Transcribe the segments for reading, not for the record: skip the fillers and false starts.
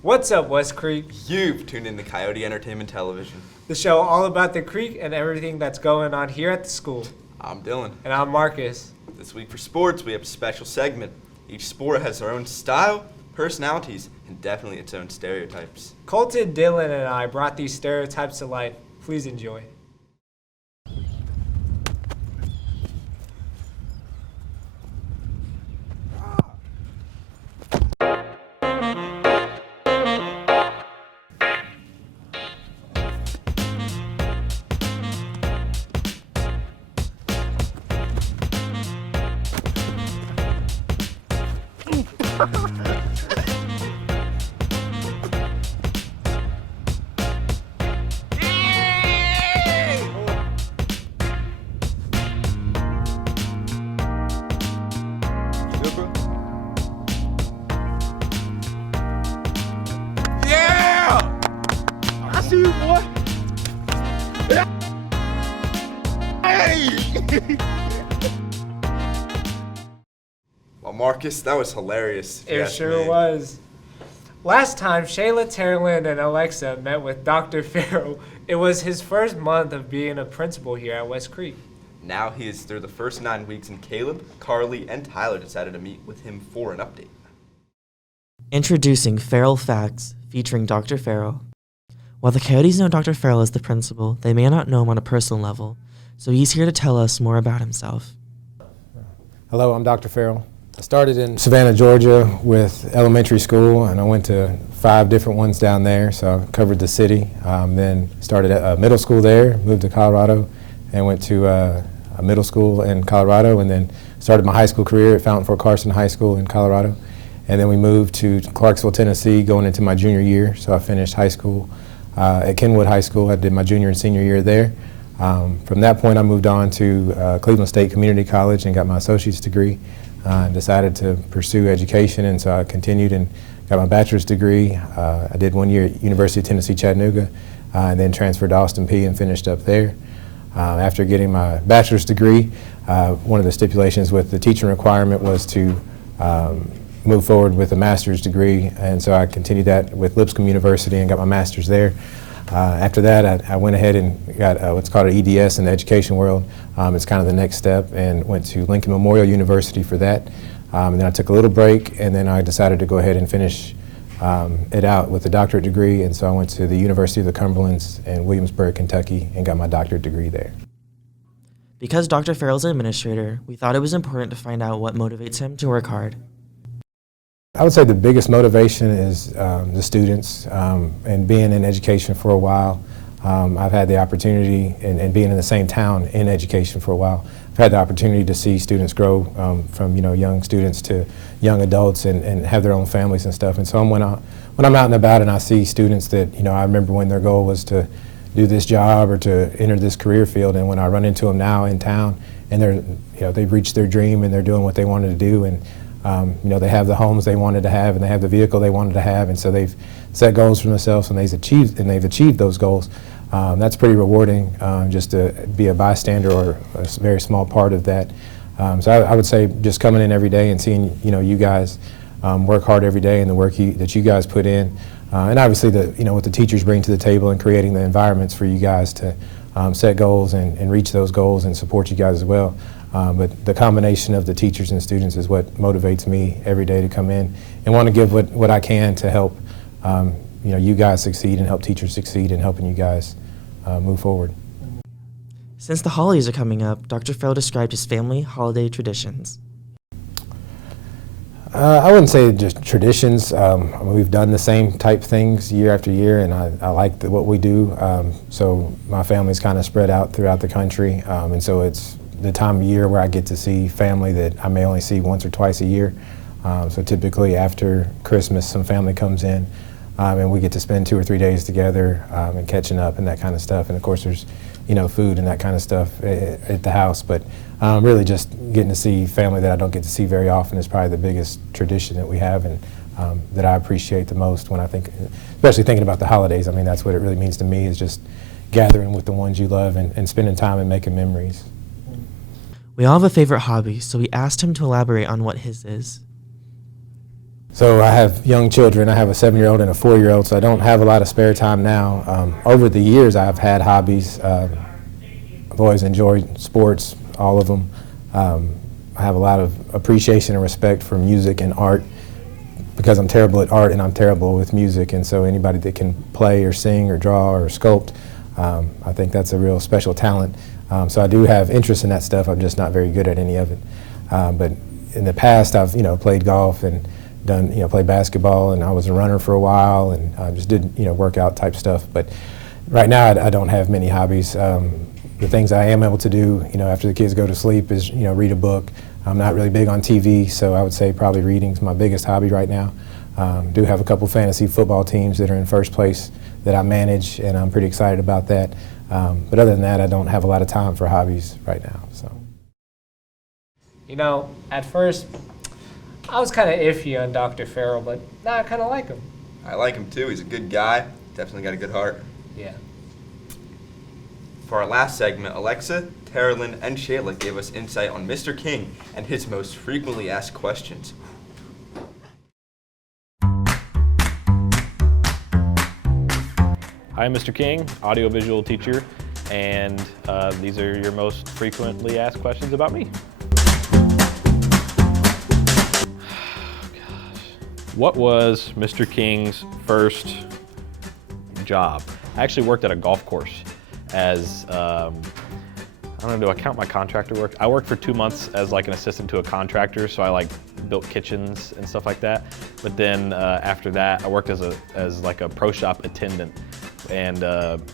What's up, West Creek? You've tuned in to Coyote Entertainment Television. The show all about the creek and everything that's going on here at the school. I'm Dylan. And I'm Marcus. This week for sports, we have a special segment. Each sport has their own style, personalities, and definitely its own stereotypes. Colton, Dylan, and I brought these stereotypes to life. Please enjoy. Well, Marcus, that was hilarious. It sure was. Last time, Shayla, Taralyn, and Alexa met with Dr. Farrell. It was his first month of being a principal here at West Creek. Now he is through the first 9 weeks, and Kaleb, Karlee, and Tyler decided to meet with him for an update. Introducing Farrell Facts, featuring Dr. Farrell. While the Coyotes know Dr. Farrell as the principal, they may not know him on a personal level, so he's here to tell us more about himself. Hello, I'm Dr. Farrell. I started in Savannah, Georgia with elementary school, and I went to 5 different ones down there, so I covered the city. Then started at middle school there, moved to Colorado, and went to a middle school in Colorado, and then started my high school career at Fountain Fort Carson High School in Colorado. And then we moved to Clarksville, Tennessee, going into my junior year, so I finished high school at Kenwood High School. I did my junior and senior year there. From that point, I moved on to Cleveland State Community College and got my associate's degree. Decided to pursue education, and so I continued and got my bachelor's degree. I did 1 year at University of Tennessee, Chattanooga, and then transferred to Austin Peay and finished up there. After getting my bachelor's degree, one of the stipulations with the teaching requirement was to move forward with a master's degree, and so I continued that with Lipscomb University and got my master's there. After that, I went ahead and got what's called an EDS in the education world. It's kind of the next step, and went to Lincoln Memorial University for that. And then I took a little break, and then I decided to go ahead and finish it out with a doctorate degree. And so I went to the University of the Cumberlands in Williamsburg, Kentucky, and got my doctorate degree there. Because Dr. Farrell's an administrator, we thought it was important to find out what motivates him to work hard. I would say the biggest motivation is the students, and being in education for a while. I've had the opportunity, and being in the same town in education for a while, I've had the opportunity to see students grow from young students to young adults and have their own families and stuff. And so when I'm out and about and I see students that I remember when their goal was to do this job or to enter this career field, and when I run into them now in town and they've reached their dream and they're doing what they wanted to do, and they have the homes they wanted to have, and they have the vehicle they wanted to have, and so they've set goals for themselves, and they've achieved those goals. That's pretty rewarding, just to be a bystander or a very small part of that. So I would say just coming in every day and seeing you guys work hard every day, and the work that you guys put in, and obviously what the teachers bring to the table and creating the environments for you guys to set goals and reach those goals and support you guys as well. But the combination of the teachers and students is what motivates me every day to come in and want to give what I can to help you guys succeed and help teachers succeed in helping you guys move forward. Since the holidays are coming up, Dr. Farrell described his family holiday traditions. I wouldn't say just traditions. We've done the same type things year after year, and I like what we do. So my family's kind of spread out throughout the country, and so it's the time of year where I get to see family that I may only see once or twice a year. So typically after Christmas, some family comes in, and we get to spend 2 or 3 days together and catching up and that kind of stuff. And of course there's food and that kind of stuff at the house, but really just getting to see family that I don't get to see very often is probably the biggest tradition that we have, and that I appreciate the most when I think, especially thinking about the holidays. I mean, that's what it really means to me, is just gathering with the ones you love and spending time and making memories. We all have a favorite hobby, so we asked him to elaborate on what his is. So I have young children. I have a 7-year-old and a 4-year-old, so I don't have a lot of spare time now. Over the years, I've had hobbies. I've always enjoyed sports, all of them. I have a lot of appreciation and respect for music and art because I'm terrible at art and I'm terrible with music, and so anybody that can play or sing or draw or sculpt, I think that's a real special talent. So I do have interest in that stuff. I'm just not very good at any of it. But in the past, I've played golf and done played basketball, and I was a runner for a while, and I just did workout type stuff. But right now, I don't have many hobbies. The things I am able to do, after the kids go to sleep, is read a book. I'm not really big on TV, so I would say probably reading's my biggest hobby right now. Do have a couple fantasy football teams that are in first place that I manage, and I'm pretty excited about that. But other than that, I don't have a lot of time for hobbies right now. So. At first, I was kind of iffy on Dr. Farrell, but now I kind of like him. I like him too. He's a good guy. Definitely got a good heart. Yeah. For our last segment, Alexa, Taralyn, and Shayla gave us insight on Mr. King and his most frequently asked questions. I'm Mr. King, audiovisual teacher, and these are your most frequently asked questions about me. What was Mr. King's first job? I actually worked at a golf course as, I don't know, do I count my contractor work? I worked for 2 months as like an assistant to a contractor, so I built kitchens and stuff like that. But then after that, I worked as like a pro shop attendant and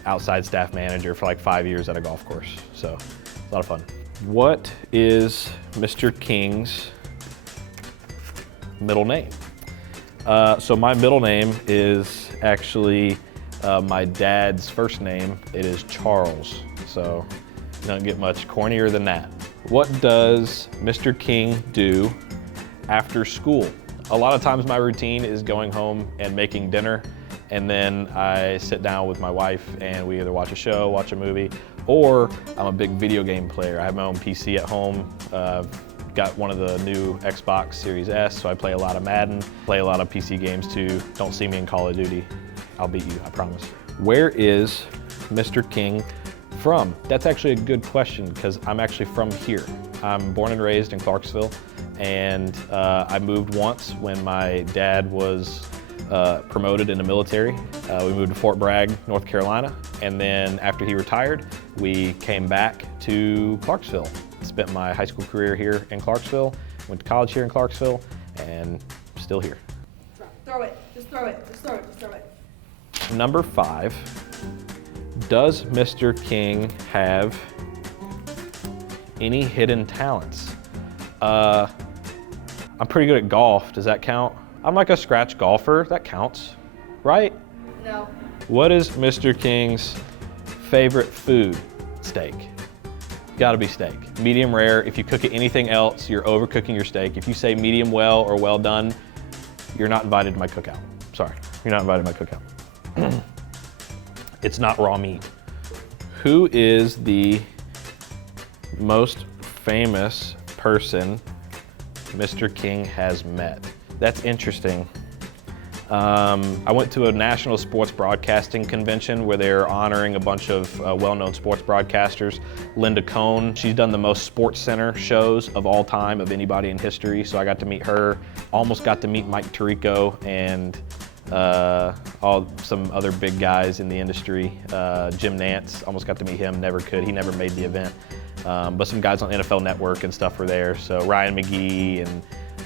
outside staff manager for like 5 years at a golf course. So it's a lot of fun. What is Mr. King's middle name? So my middle name is actually my dad's first name. It is Charles, so you don't get much cornier than that. What does Mr. King do after school? A lot of times my routine is going home and making dinner, and then I sit down with my wife and we either watch a show, watch a movie, or I'm a big video game player. I have my own PC at home. Got one of the new Xbox Series S, so I play a lot of Madden, play a lot of PC games too. Don't see me in Call of Duty. I'll beat you, I promise. Where is Mr. King from? That's actually a good question because I'm actually from here. I'm born and raised in Clarksville, and I moved once when my dad was promoted in the military. We moved to Fort Bragg, North Carolina, and then after he retired, we came back to Clarksville. Spent my high school career here in Clarksville, went to college here in Clarksville, and still here. Throw it, just throw it, just throw it, just throw it. Number 5, does Mr. King have any hidden talents? I'm pretty good at golf, does that count? I'm like a scratch golfer, that counts, right? No. What is Mr. King's favorite food? Steak. Gotta be steak. Medium rare. If you cook it anything else, you're overcooking your steak. If you say medium well or well done, you're not invited to my cookout. Sorry, you're not invited to my cookout. It's not raw meat. Who is the most famous person Mr. King has met? That's interesting. I went to a national sports broadcasting convention where they're honoring a bunch of well-known sports broadcasters. Linda Cohn, she's done the most Sports Center shows of all time of anybody in history, so I got to meet her. Almost got to meet Mike Tirico and some other big guys in the industry. Jim Nantz, almost got to meet him, never could, he never made the event. But some guys on NFL Network and stuff were there, so Ryan McGee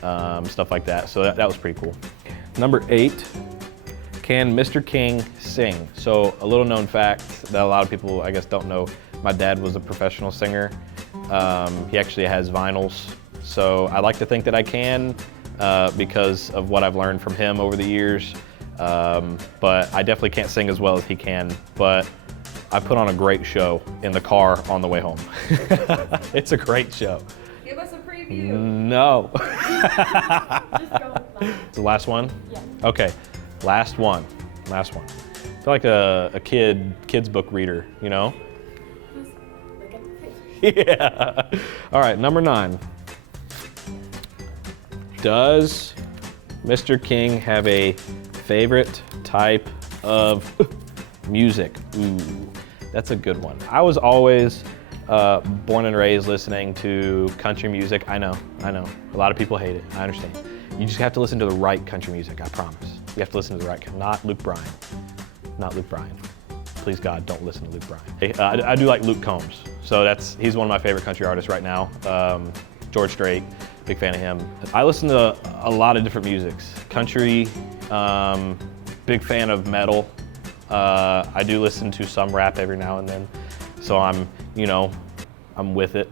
and stuff like that, so that was pretty cool. Number 8, can Mr. King sing? So a little known fact that a lot of people, I guess, don't know, my dad was a professional singer. He actually has vinyls. So I like to think that I can because of what I've learned from him over the years. But I definitely can't sing as well as he can. But I put on a great show in the car on the way home. It's a great show. Give us a preview. No. Just go with that. It's the last one? Yeah. Okay, last one. I feel like a kid's book reader, you know? Just look at the picture. Yeah. All right, number 9. Does Mr. King have a favorite type of music? Ooh, that's a good one. I was always born and raised listening to country music. I know. A lot of people hate it. I understand. You just have to listen to the right country music, I promise. You have to listen to the right, not Luke Bryan. Not Luke Bryan. Please God, don't listen to Luke Bryan. I do like Luke Combs, so he's one of my favorite country artists right now. George Strait, big fan of him. I listen to a lot of different musics. Country, big fan of metal. I do listen to some rap every now and then, so I'm with it.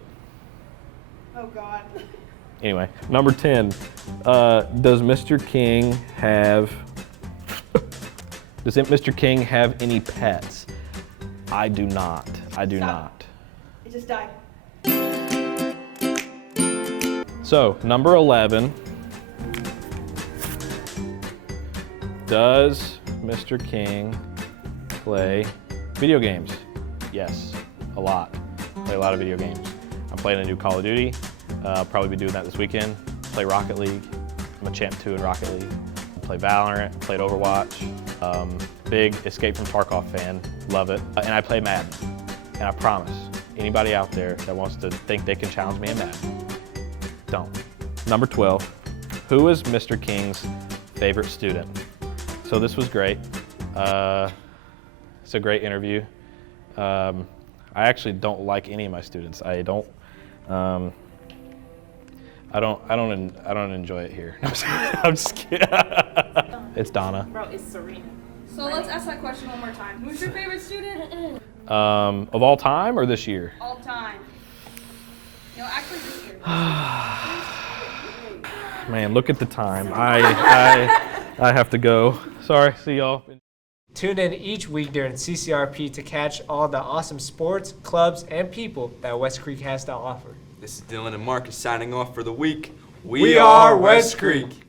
Oh God. Anyway, number 10, does Mr. King have any pets? I do not. Stop. It just died. So, number 11, does Mr. King play video games? Yes, a lot. Play a lot of video games. I'm playing a new Call of Duty. I'll probably be doing that this weekend. Play Rocket League. I'm a champ 2 in Rocket League. Play Valorant, played Overwatch. Big Escape from Tarkov fan, love it. And I play Madden. And I promise, anybody out there that wants to think they can challenge me in Madden, don't. Number 12, who is Mr. King's favorite student? So this was great. It's a great interview. I actually don't like any of my students. I don't enjoy it here. I'm just kidding. It's Donna. Bro, it's Serena. So let's ask that question one more time. Who's your favorite student? Of all time or this year? All time. No, actually this year. Man, look at the time. I have to go. Sorry, see y'all. Tune in each week during CCRP to catch all the awesome sports, clubs, and people that West Creek has to offer. This is Dylan and Marcus signing off for the week. We are West Creek.